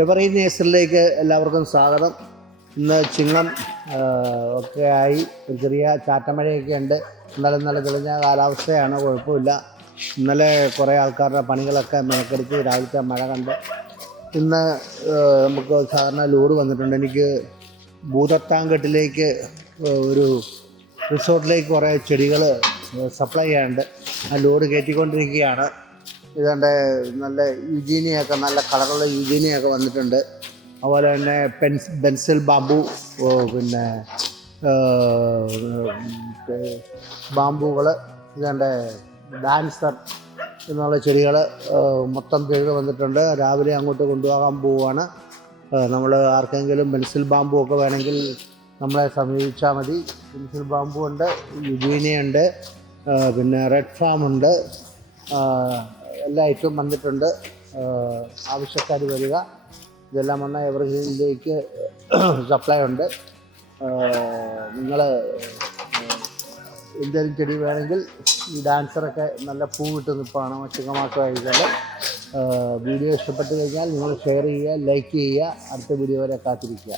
Every നേഴ്സറിലേക്ക് എല്ലാവർക്കും സ്വാഗതം. ഇന്ന് ചിങ്ങം ഒക്കെ ആയി, ചെറിയ ചാറ്റമഴയൊക്കെ ഉണ്ട്. ഇന്നലെ നല്ല തെളിഞ്ഞ കാലാവസ്ഥയാണ്, കുഴപ്പമില്ല. ഇന്നലെ കുറേ ആൾക്കാരുടെ പണികളൊക്കെ മെനക്കെടുത്ത് രാവിലത്തെ മഴ കണ്ട് ഇന്ന് നമുക്ക് സാധാരണ ലോഡ് വന്നിട്ടുണ്ട്. എനിക്ക് ഭൂതത്താങ്കെട്ടിലേക്ക് ഒരു റിസോർട്ടിലേക്ക് കുറേ ചെടികൾ സപ്ലൈ ചെയ്യാനുണ്ട്. ആ ലോഡ് കയറ്റിക്കൊണ്ടിരിക്കുകയാണ്. ഇതാണ്ട് നല്ല യുജീനിയൊക്കെ, നല്ല കളറുള്ള യുജീനിയൊക്കെ വന്നിട്ടുണ്ട്. അതുപോലെ തന്നെ ബെൻസിൽ ബാമ്പു, പിന്നെ ബാമ്പുകൾ, ഇതാണ്ട് ഡാൻസർ എന്നുള്ള ചെടികൾ മൊത്തം ചെടികൾ വന്നിട്ടുണ്ട്. രാവിലെ അങ്ങോട്ട് കൊണ്ടുപോകാൻ പോവുകയാണ്. നമ്മൾ ആർക്കെങ്കിലും പെൻസിൽ ബാമ്പു ഒക്കെ വേണമെങ്കിൽ നമ്മളെ സമീപിച്ചാൽ മതി. പെൻസിൽ ബാമ്പു ഉണ്ട്, യുജീനിയുണ്ട്, പിന്നെ റെഡ് ഫാം ഉണ്ട്. എല്ലാ ഐറ്റവും വന്നിട്ടുണ്ട്. ആവശ്യക്കാർ വരിക. ഇതെല്ലാം വന്നാൽ എവർഗ്രീനിലേക്ക് സപ്ലൈ ഉണ്ട്. നിങ്ങൾ എന്തെങ്കിലും ചെടി വേണമെങ്കിൽ ഈ ഡാൻസറൊക്കെ നല്ല പൂ കിട്ടും. നിൽപ്പാണ് ചിങ്ങമാസമായിരിക്കുന്നത്. വീഡിയോ ഇഷ്ടപ്പെട്ട് കഴിഞ്ഞാൽ നിങ്ങൾ ഷെയർ ചെയ്യുക, ലൈക്ക് ചെയ്യുക. അടുത്ത വീഡിയോ വരെ കാത്തിരിക്കുക.